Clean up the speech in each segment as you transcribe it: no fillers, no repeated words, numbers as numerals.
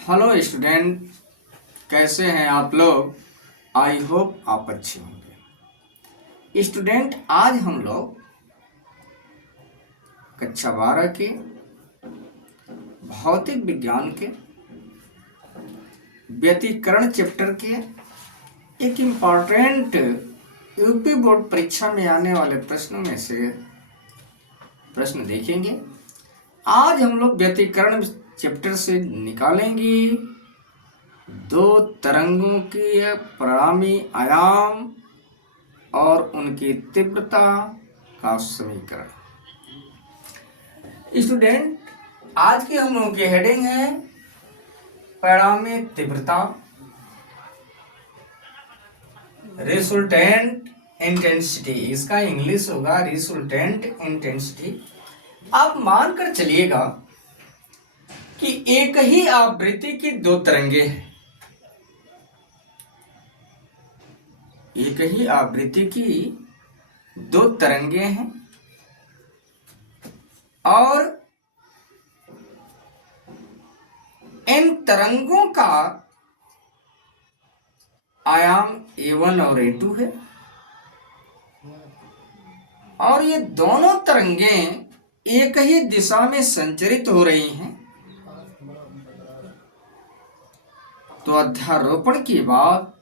Hello student, कैसे हैं आप लोग। आई होप आप अच्छे होंगे। स्टूडेंट, आज हम लोग कक्षा 12 के भौतिक विज्ञान के व्यतिकरण चैप्टर के एक इम्पॉर्टेंट यूपी बोर्ड परीक्षा में आने वाले प्रश्नों में से प्रश्न देखेंगे। आज हम लोग व्यतिकरण चैप्टर से निकालेंगे दो तरंगों के परिणामी आयाम और उनकी तीव्रता का समीकरण। स्टूडेंट, आज की हम लोगों की हेडिंग है परिणामी तीव्रता, रिजल्टेंट इंटेंसिटी। इसका इंग्लिश होगा रिजल्टेंट इंटेंसिटी। आप मानकर चलिएगा कि एक ही आवृत्ति की दो तरंगे हैं, एक ही आवृत्ति की दो तरंगे हैं और इन तरंगों का आयाम A1 और A2 है और ये दोनों तरंगें एक ही दिशा में संचरित हो रही हैं। तो अध्यारोपण के बाद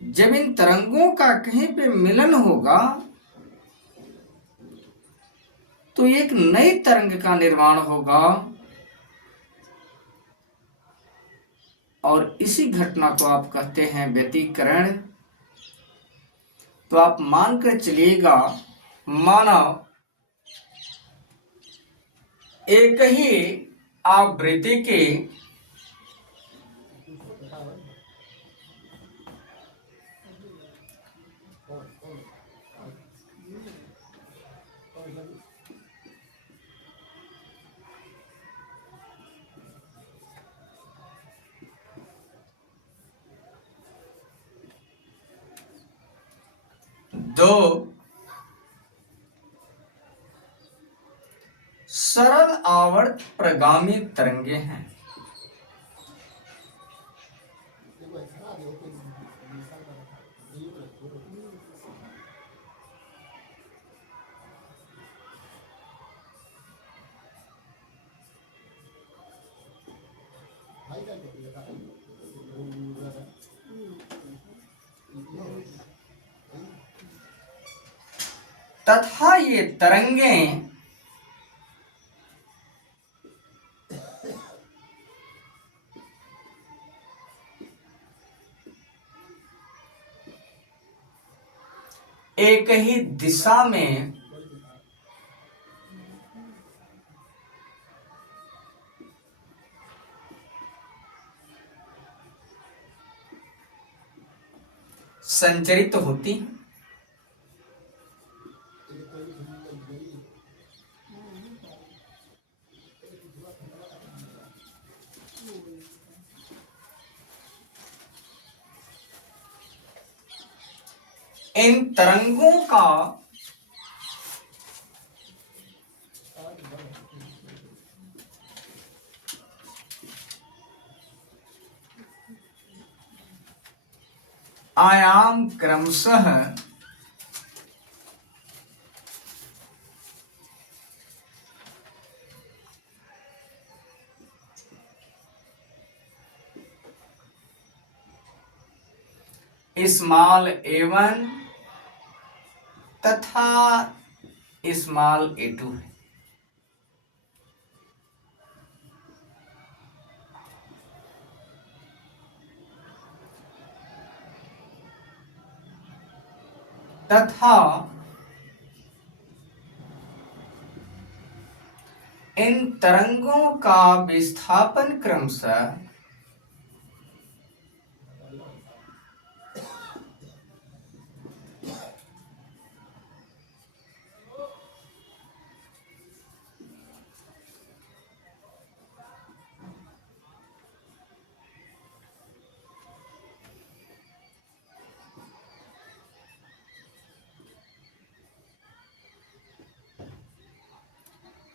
जब इन तरंगों का कहीं पे मिलन होगा तो एक नई तरंग का निर्माण होगा और इसी घटना को आप कहते हैं व्यतिकरण। तो आप मानकर चलिएगा, मानो एक ही आवृत्ति के दो सरल आवर्त प्रगामी तरंगे हैं। तथा ये तरंगें एक ही दिशा में संचरित होती हैं। इन तरंगों का आयाम क्रमशः स्मॉल A1 तथा स्मॉल A2 है। तथा इन तरंगों का विस्थापन क्रमशः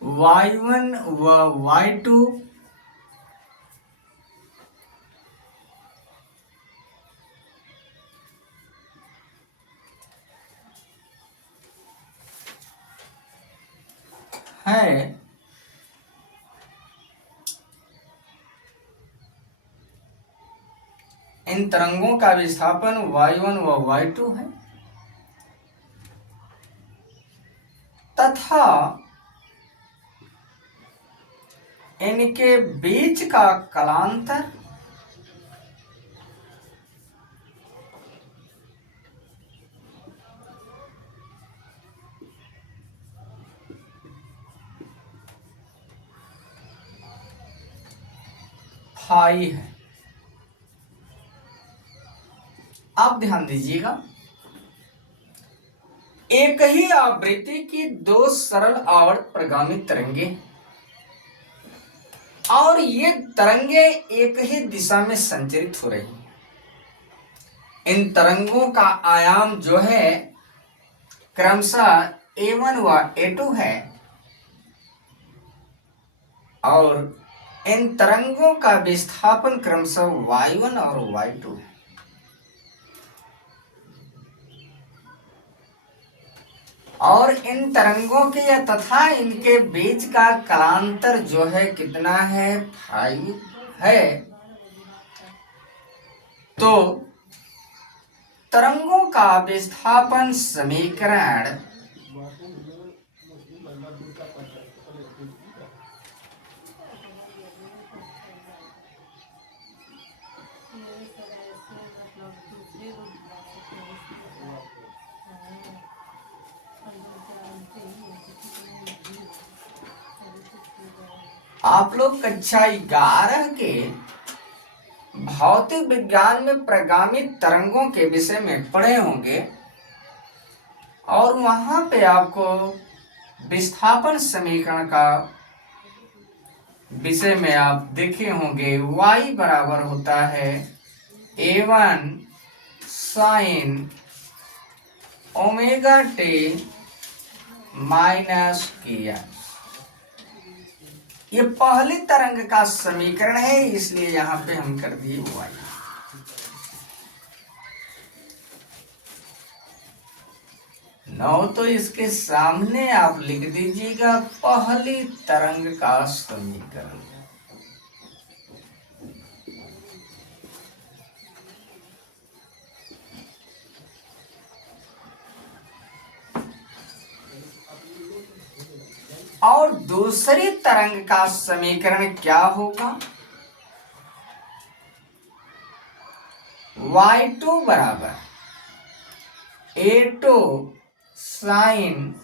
Y1 व Y2 है इन तरंगों का विस्थापन y1 व y2 है तथा इनके बीच का कलांतर फाई है। आप ध्यान दीजिएगा, एक ही आवृत्ति की दो सरल आवर्त प्रगामी तरंगे और ये तरंगे एक ही दिशा में संचरित हो रही हैं। इन तरंगों का आयाम जो है क्रमशः a1 व a2 है और इन तरंगों का विस्थापन क्रमशः y1 और y2 है। और इन तरंगों के तथा इनके बीच का कलांतर जो है कितना है 5 है। तो तरंगों का विस्थापन समीकरण आप लोग कक्षा 11 के भौतिक विज्ञान में प्रगामी तरंगों के विषय में पढ़े होंगे और वहां पे आपको विस्थापन समीकरण का विषय में आप देखे होंगे y बराबर होता है a1 sine omega T minus किया। ये पहली तरंग का समीकरण है, इसलिए यहां पे हम कर दिए y। तो इसके सामने आप लिख दीजिएगा पहली तरंग का समीकरण। और दूसरी तरंग का समीकरण क्या होगा y2 बराबर a2 sine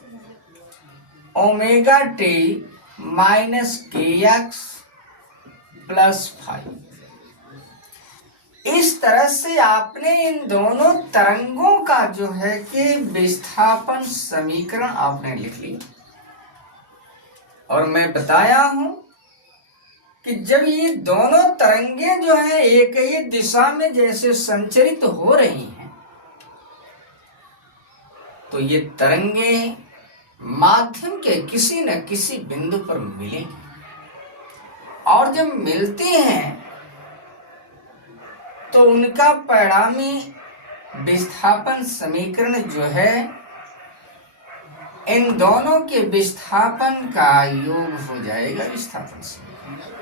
omega T minus K X plus 5। इस तरह से आपने इन दोनों तरंगों का जो है कि विस्थापन समीकरण आपने लिख लिया। और मैं बताया हूं कि जब ये दोनों तरंगे जो है एक ही दिशा में जैसे संचरित हो रही हैं तो ये तरंगे माध्यम के किसी न किसी बिंदु पर मिलेंगी और जब मिलती हैं तो उनका परिणामी विस्थापन समीकरण जो है इन दोनों के विस्थापन का योग हो जाएगा विस्थापन समीकरण।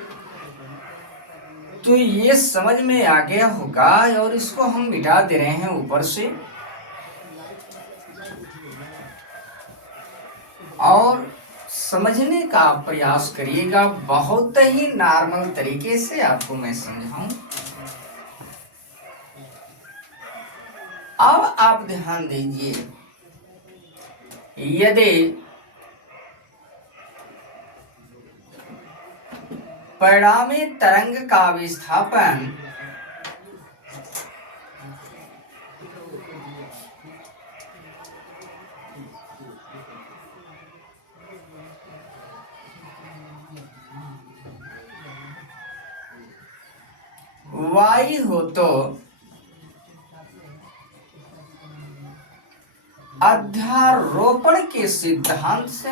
तो ये समझ में आ गया होगा और इसको हम मिटा दे रहे हैं ऊपर से और समझने का प्रयास करिएगा। बहुत ही नॉर्मल तरीके से आपको मैं समझाऊं। अब आप ध्यान दीजिए, यदि परिणामी तरंग का विस्थापन y हो तो अध्यारोपण के सिद्धांत से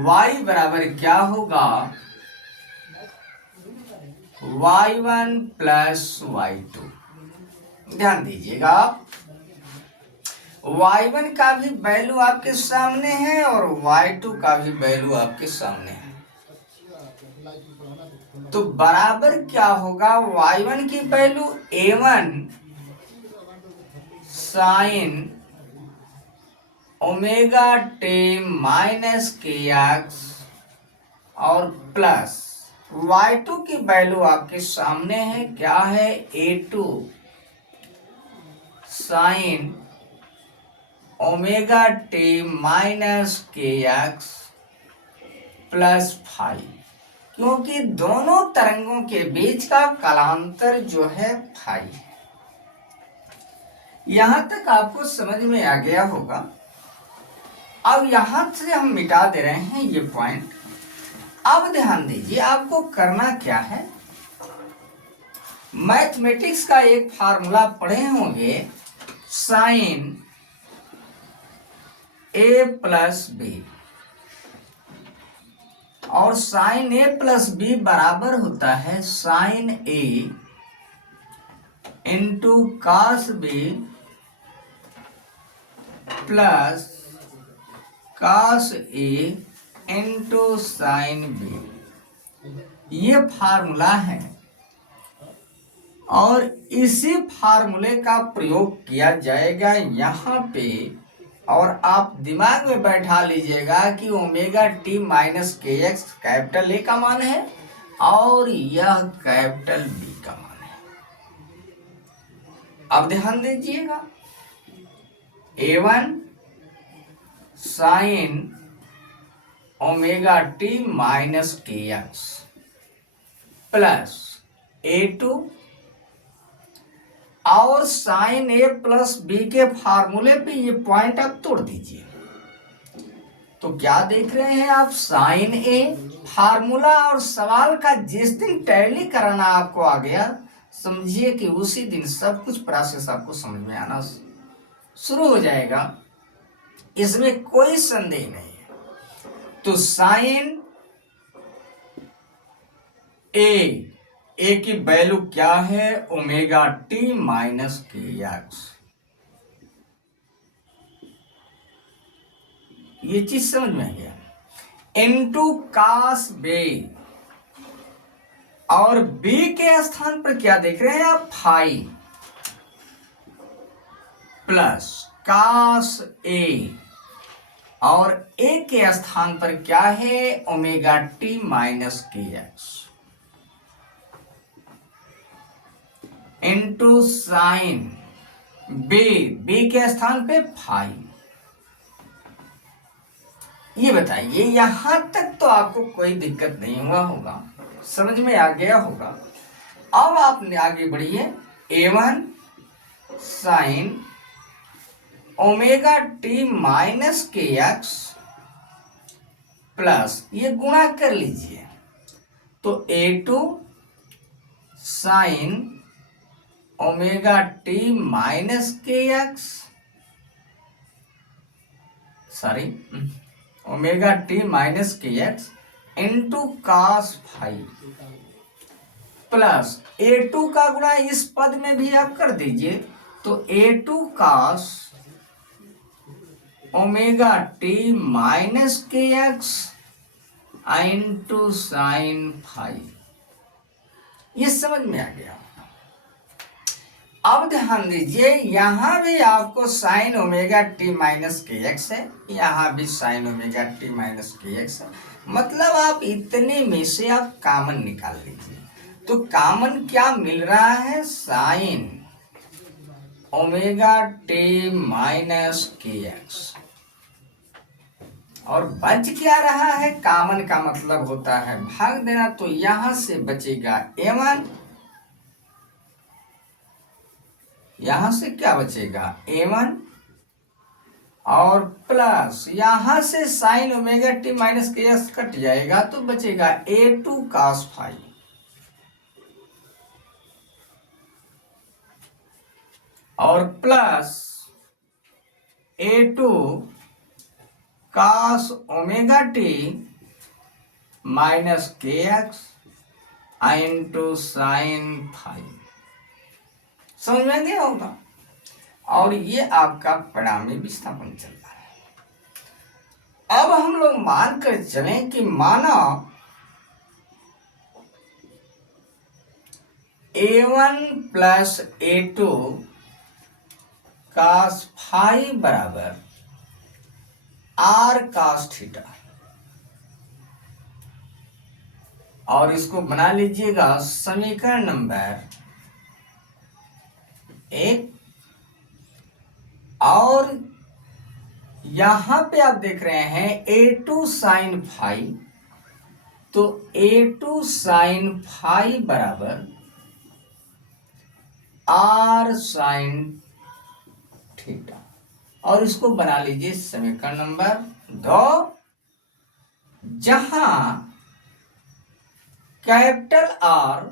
y बराबर क्या होगा, y1 प्लस y2। ध्यान दीजिएगा आप, y1 का भी वैल्यू आपके सामने है और y2 का भी वैल्यू आपके सामने है। तो बराबर क्या होगा, y1 की value a1 sine omega T minus K x और प्लस y2 की वैल्यू आपके सामने है, क्या है, a2 sine omega T minus K X plus five, क्योंकि दोनों तरंगों के बीच का कालांतर जो है फाई है। यहां तक आपको समझ में आ गया होगा। अब यहां से हम मिटा दे रहे हैं ये पॉइंट। अब ध्यान दीजिए, आपको करना क्या है, मैथमेटिक्स का एक फार्मूला पढ़े होंगे, साइन ए प्लस बी, और साइन ए प्लस बी बराबर होता है sine A into cos B plus cos A into sine B. ये फार्मूला है और इसी फार्मूले का प्रयोग किया जाएगा यहाँ पे, और आप दिमाग में बैठा लीजिएगा कि omega T minus K x capital A का मान है और यह कैपिटल बी का मान है। अब ध्यान दीजिएगा, a1 sine omega T minus K X plus a2 और साइन ए प्लस बी के फार्मूले पे ये पॉइंट आप तोड़ दीजिए। तो क्या देख रहे हैं आप, साइन ए फार्मूला और सवाल का जिस दिन टैली कराना आपको आ गया, समझिए कि उसी दिन सब कुछ प्रोसेस आपको समझ में आना शुरू हो जाएगा, इसमें कोई संदेह नहीं है। तो साइन ए की वैल्यू क्या है, omega T minus K x. ये चीज समझ में आ गया, इनटू कॉस बी, और बी के स्थान पर क्या देख रहे हैं आप, फाई प्लस कॉस ए, और ए के स्थान पर क्या है, omega T minus K X into sine B के स्थान पे फाइव। ये बताइए, यहां तक तो आपको कोई दिक्कत नहीं हुआ होगा, समझ में आ गया होगा। अब आप आगे बढ़िए, a1 sine omega T minus K X plus, ये गुणा कर लीजिए, तो a2 sine omega T minus K X, sorry omega T minus K X into cos five plus a2 का गुणा इस पद में भी आप कर दीजिए, तो a2 cos omega T minus K X into sign five. ये समझ में आ गया। अब ध्यान दीजिए, यहां भी आपको sign omega T minus K x है, यहां भी sign omega T minus K x है, मतलब आप इतने में से आप कॉमन निकाल लीजिए। तो कॉमन क्या मिल रहा है, sign omega T minus K x, और बच क्या रहा है, कॉमन का मतलब होता है भाग देना, तो यहां से बचेगा a1, यहां से क्या बचेगा a1, और प्लस यहां से sign omega T minus K x cut जाएगा, तो बचेगा a2 cos फाइव, और plus a2 cos omega T minus K X into sine phi. समझ में गया होगा। और ये आपका परिणामी विस्थापन चल रहा है। अब हम लोग मान कर चलें कि माना A1 plus A2 cos phi बराबर आर कास थीटा, और इसको बना लीजिएगा समीकरण नंबर 1। और यहां पे आप देख रहे हैं A2 साइन फाई, तो A2 साइन फाई बराबर आर साइन थीटा, और इसको बना लीजिए समीकरण नंबर 2, जहां कैपिटल आर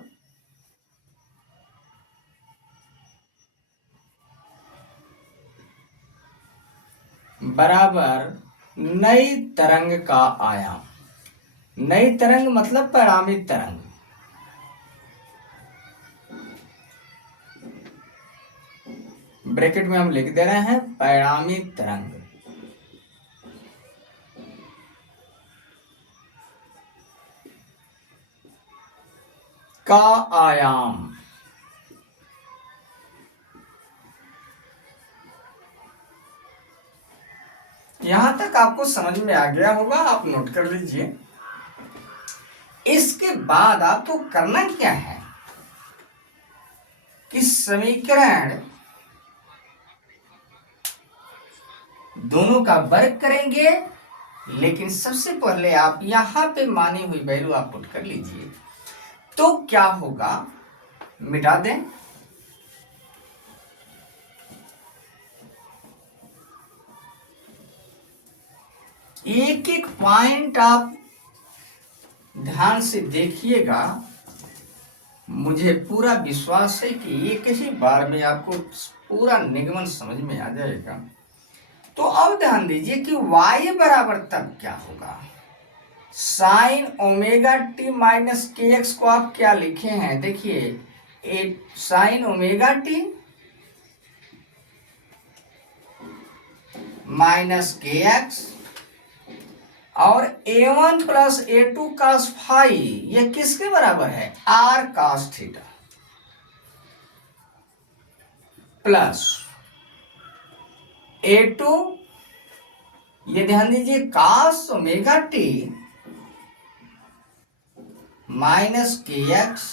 बराबर नई तरंग का आयाम। नई तरंग मतलब परिणामी तरंग। ब्रैकेट में हम लिख दे रहे हैं परिणामी तरंग का आयाम। यहां तक आपको समझ में आ गया होगा, आप नोट कर लीजिए। इसके बाद आपको करना क्या है कि समीकरण दोनों का वर्ग करेंगे, लेकिन सबसे पहले आप यहां पे मानी हुई वैल्यू आप पुट कर लीजिए। तो क्या होगा, मिटा दें। एक एक पॉइंट आप ध्यान से देखिएगा। मुझे पूरा विश्वास है कि एक ही बार में आपको पूरा निगमन समझ में आ जाएगा। तो अब ध्यान दीजिए कि y बराबर तब क्या होगा। Sign omega T minus K x को आप क्या लिखे हैं, देखिए sign omega T minus K x, और A1 plus A2 cos phi ये किसके बराबर है, are cos theta, plus A2 ये ध्यान दीजिए कास omega T minus K x,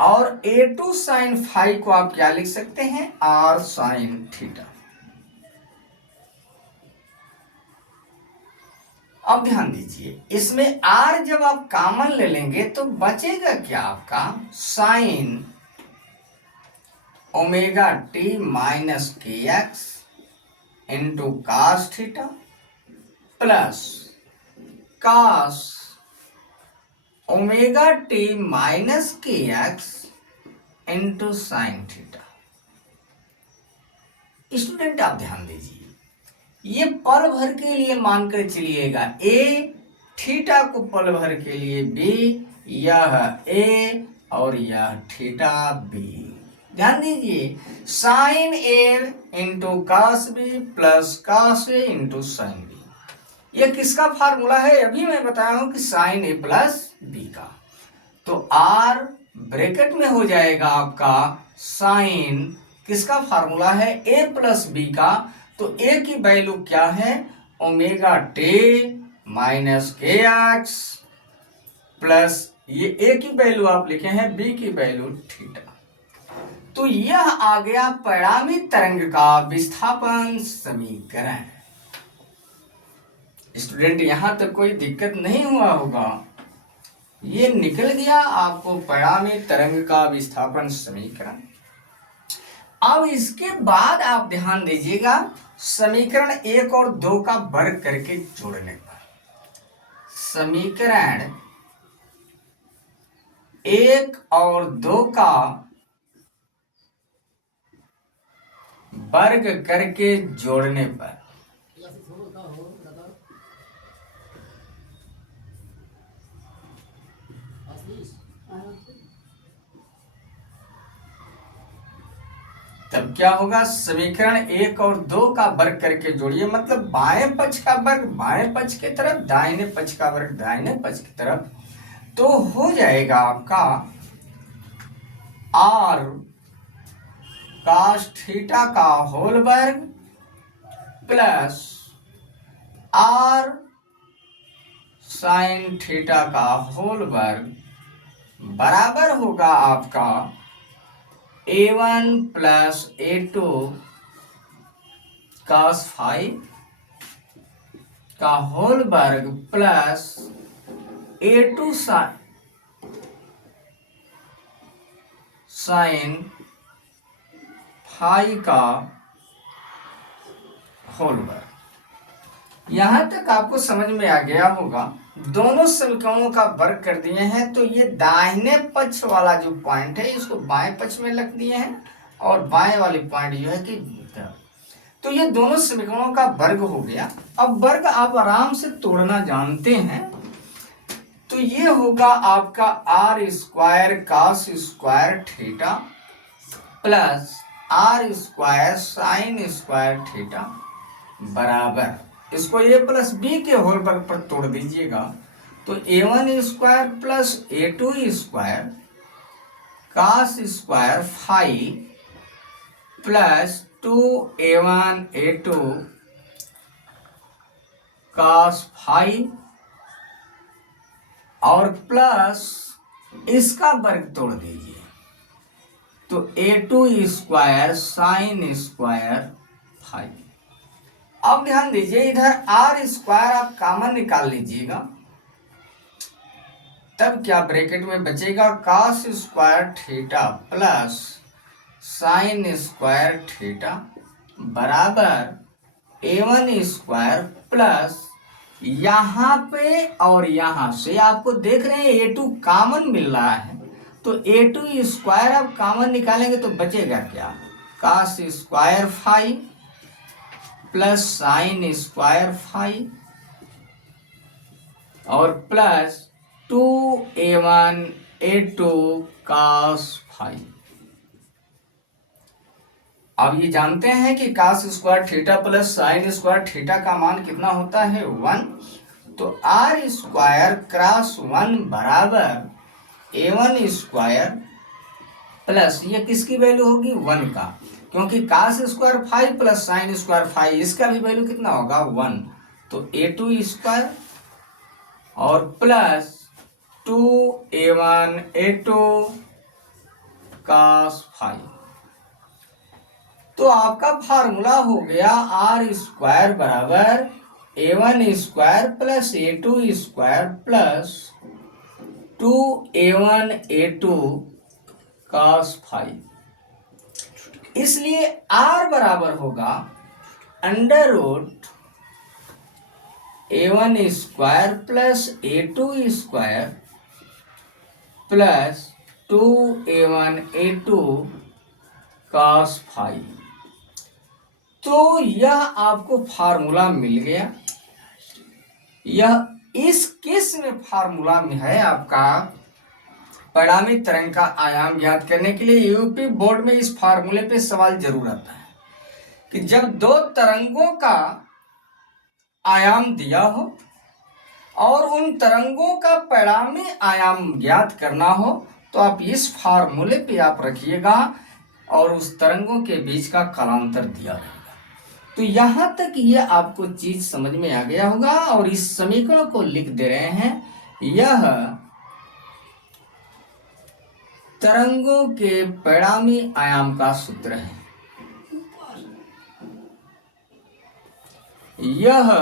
और A2 साइन फाई को आप क्या लिख सकते हैं, आर साइन थीटा। अब ध्यान दीजिए, इसमें आर जब आप कॉमन ले लेंगे तो बचेगा क्या आपका, sine omega T minus K X into cos theta, plus cos omega T minus K X into sine theta. Student आप ध्यान दीजिए, ये पल भर के लिए मानकर चलिएगा ए, थीटा को पल भर के लिए बी, यह ए और यह थीटा बी। ध्यान दीजिए sine A into cos B plus cos A into sine B, ये किसका फार्मूला है, अभी मैं बताया हूं कि साइन ए प्लस बी का। तो आर ब्रैकेट में हो जाएगा आपका साइन, किसका फार्मूला है, ए प्लस बी का। तो ए की वैल्यू क्या है, omega T minus K X, plus ये ए की वैल्यू आप लिखे हैं, बी की वैल्यू थीटा। तो यह आ गया परिणामी तरंग का विस्थापन समीकरण। स्टूडेंट यहां तक कोई दिक्कत नहीं हुआ होगा, ये निकल गया आपको परिणामी तरंग का विस्थापन समीकरण। अब इसके बाद आप ध्यान दीजिएगा समीकरण 1 और 2 का वर्ग करके जोड़ने पर, समीकरण 1 और 2 का वर्ग करके जोड़ने पर तब क्या होगा, समीकरण 1 और 2 का वर्ग करके जोड़िए, मतलब बाएं पक्ष का वर्ग बाएं पक्ष की तरफ, दाहिने पक्ष का वर्ग दाहिने पक्ष की तरफ, तो हो जाएगा आपका r cos थीटा का होल वर्ग प्लस r sin थीटा का होल वर्ग बराबर होगा आपका a1 plus a2 cos phi का होल वर्ग प्लस a2 साइन फाई का होल वर्ग। यहां तक आपको समझ में आ गया होगा। दोनों समीकरणों का वर्ग कर दिए हैं, तो ये दाहिने पक्ष वाला जो पॉइंट है इसको बाएं पक्ष में रख दिए हैं और बाएं वाली पॉइंट जो है कि तो ये दोनों समीकरणों का वर्ग हो गया। अब वर्ग आप आराम से तोड़ना जानते हैं, तो ये होगा आपका R square cos square theta plus R square sine square theta बराबर, इसको ए प्लस बी के होल वर्ग पर तोड़ दीजिएगा, तो a1 square plus a2 square cos square phi plus 2a1 a2 cos phi और प्लस इसका वर्ग तोड़ दीजिए, तो a2 square sine square phi. अब ध्यान दीजिए, इधर आर स्क्वायर आप कॉमन निकाल लीजिएगा, तब क्या ब्रैकेट में बचेगा cos square theta plus sine square theta बराबर a1 स्क्वायर प्लस यहां पे और यहां से आपको देख रहे हैं a2 कॉमन मिल रहा है, तो a2 स्क्वायर आप कॉमन निकालेंगे तो बचेगा क्या, cos square phi plus sine square phi और plus 2a1 a2 cos phi. अब ये जानते हैं कि cos square theta plus sine square theta का मान कितना होता है 1, तो r स्क्वायर क्रॉस 1 बराबर a1 स्क्वायर प्लस ये किसकी वैल्यू होगी 1 का, क्योंकि cos square five plus sine square five इसका भी वैल्यू कितना होगा 1, तो a2 स्क्वायर और plus 2a1 a2 cos five. तो आपका फार्मूला हो गया आर स्क्वायर बराबर a1 square plus a2 square plus 2a1 a2 cos five. इसलिए r बराबर होगा under root a1 square plus a2 square plus 2a1 a2 cos five. तो यह आपको फार्मूला मिल गया। यह इस केस में फार्मूला में है आपका परिणामी तरंग का आयाम ज्ञात करने के लिए। यूपी बोर्ड में इस फार्मूले पे सवाल जरूर आता है कि जब दो तरंगों का आयाम दिया हो और उन तरंगों का परिणामी आयाम ज्ञात करना हो, तो आप इस फार्मूले पे आप रखिएगा और उस तरंगों के बीच का कालांतर दिया रहेगा। तो यहां तक ये आपको चीज समझ में आ गया होगा और इस समीकरण को लिख दे रहे हैं। यह तरंगों के परिणामी आयाम का सूत्र है। यह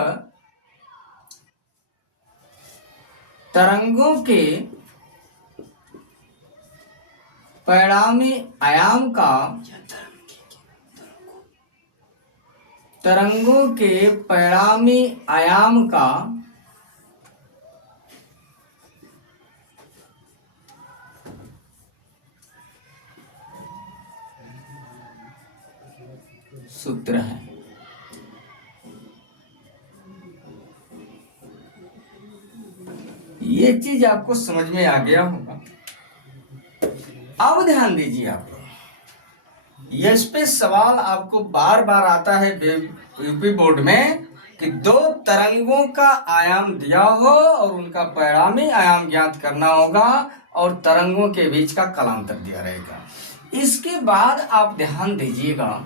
तरंगों के परिणामी आयाम का तरंगों के परिणामी आयाम का सूत्र है। ये चीज आपको समझ में आ गया होगा। अब ध्यान दीजिए आप लोग, इस पे सवाल आपको बार बार आता है यूपी बोर्ड में कि दो तरंगों का आयाम दिया हो और उनका परिणामी आयाम ज्ञात करना होगा और तरंगों के बीच का कालांतर दिया रहेगा। इसके बाद आप ध्यान दीजिएगा,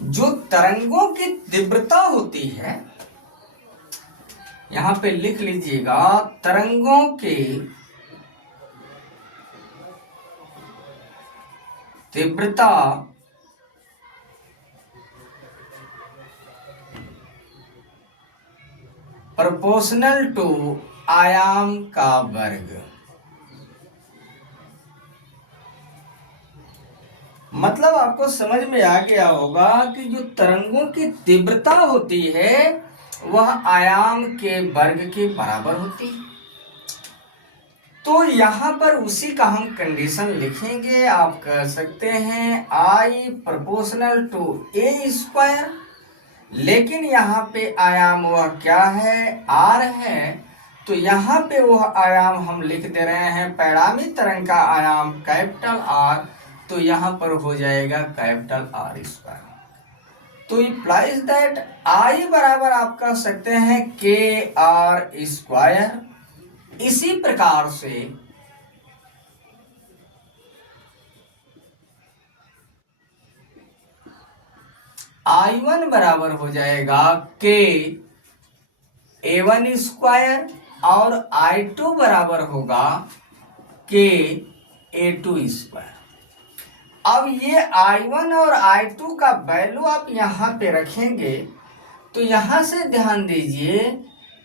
जो तरंगों की तीव्रता होती है, यहां पे लिख लीजिएगा, तरंगों की तीव्रता प्रोपोर्शनल टू आयाम का वर्ग। मतलब आपको समझ में आ गया होगा कि जो तरंगों की तीव्रता होती है वह आयाम के वर्ग के बराबर होती है। तो यहां पर उसी का हम कंडीशन लिखेंगे। आप कह सकते हैं I proportional to a square, लेकिन यहाँ पे आयाम वह क्या है, R है। तो यहाँ पे वह आयाम हम लिख दे रहे हैं, परिणामी तरंग का आयाम कैपिटल R, तो यहाँ पर हो जाएगा कैपिटल R स्क्वायर। तो इम्प्लाइज दैट I बराबर आप कह सकते हैं KR स्क्वायर। इसी प्रकार से I1 बराबर हो जाएगा K A1 स्क्वायर और I2 बराबर होगा K A2 स्क्वायर। अब ये I1 और I2 का वैल्यू आप यहाँ पे रखेंगे तो यहाँ से ध्यान दीजिए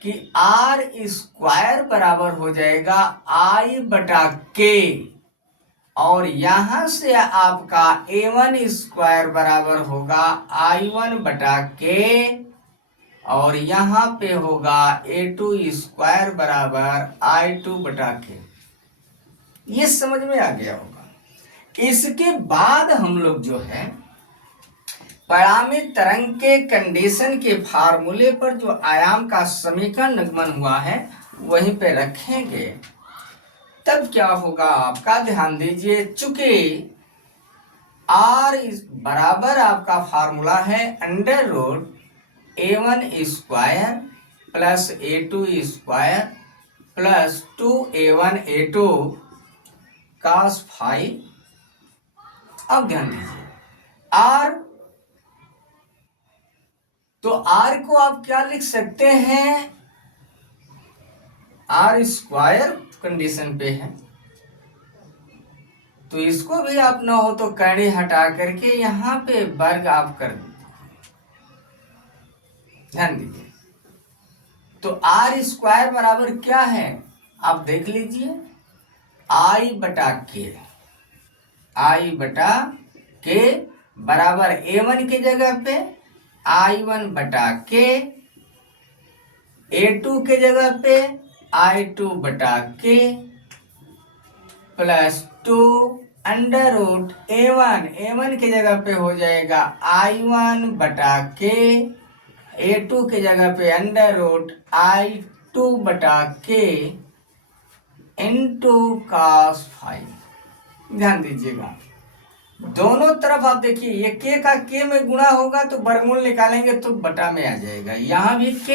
कि R स्क्वायर बराबर हो जाएगा I बटा K, और यहाँ से आपका A1 स्क्वायर बराबर होगा I1 बटा K, और यहाँ पे होगा A2 स्क्वायर बराबर I2 बटा K। ये समझ में आ गया होगा। इसके बाद हम लोग जो है परिणामी तरंग के कंडीशन के फार्मूले पर जो आयाम का समीकरण निगमन हुआ है वहीं पे रखेंगे। तब क्या होगा आपका, ध्यान दीजिए, चूंकि R बराबर आपका फार्मूला है under root A1 square plus A2 square plus 2A1 A2 cos phi. अब ध्यान दीजिए R, तो R को आप क्या लिख सकते हैं, R स्क्वायर कंडीशन पे है, तो इसको भी आप ना हो तो कड़ी हटा करके यहाँ पे वर्ग आप कर दीजिए। ध्यान दीजिए, तो R स्क्वायर बराबर क्या है आप देख लीजिए, I बटा K, I बटा K बराबर A1 की जगह पे I1 बटा K, A2 के जगह पे I2 बटा K plus 2 under root A1 की जगह पे हो जाएगा I1 बटा K, A2 की जगह पे अंडर रूट I2 बटा K इंटू cos फाई। ध्यान दीजिएगा, दोनों तरफ आप देखिए, ये K का K में गुणा होगा तो वर्गमूल निकालेंगे तो बटा में आ जाएगा। यहाँ भी K,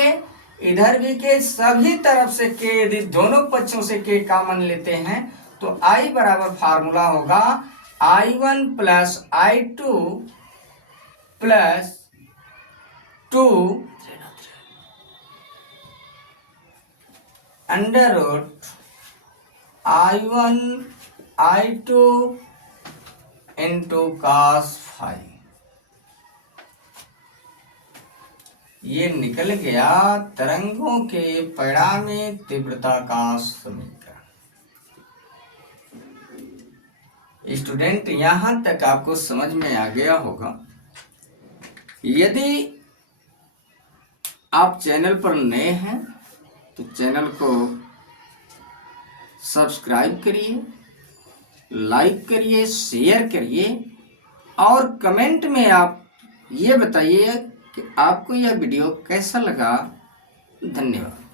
इधर भी K, सभी तरफ से K, यदि दोनों पक्षों से K कॉमन लेते हैं तो I बराबर फार्मूला होगा I1 plus I2 plus 2 under root I1 I2 into cos phi. ये निकल गया तरंगों के परिणामी तीव्रता का समीकरण। स्टूडेंट, यहां तक आपको समझ में आ गया होगा। यदि आप चैनल पर नए हैं तो चैनल को सब्सक्राइब करिए, लाइक करिए, शेयर करिए और कमेंट में आप ये बताइए कि आपको यह वीडियो कैसा लगा। धन्यवाद।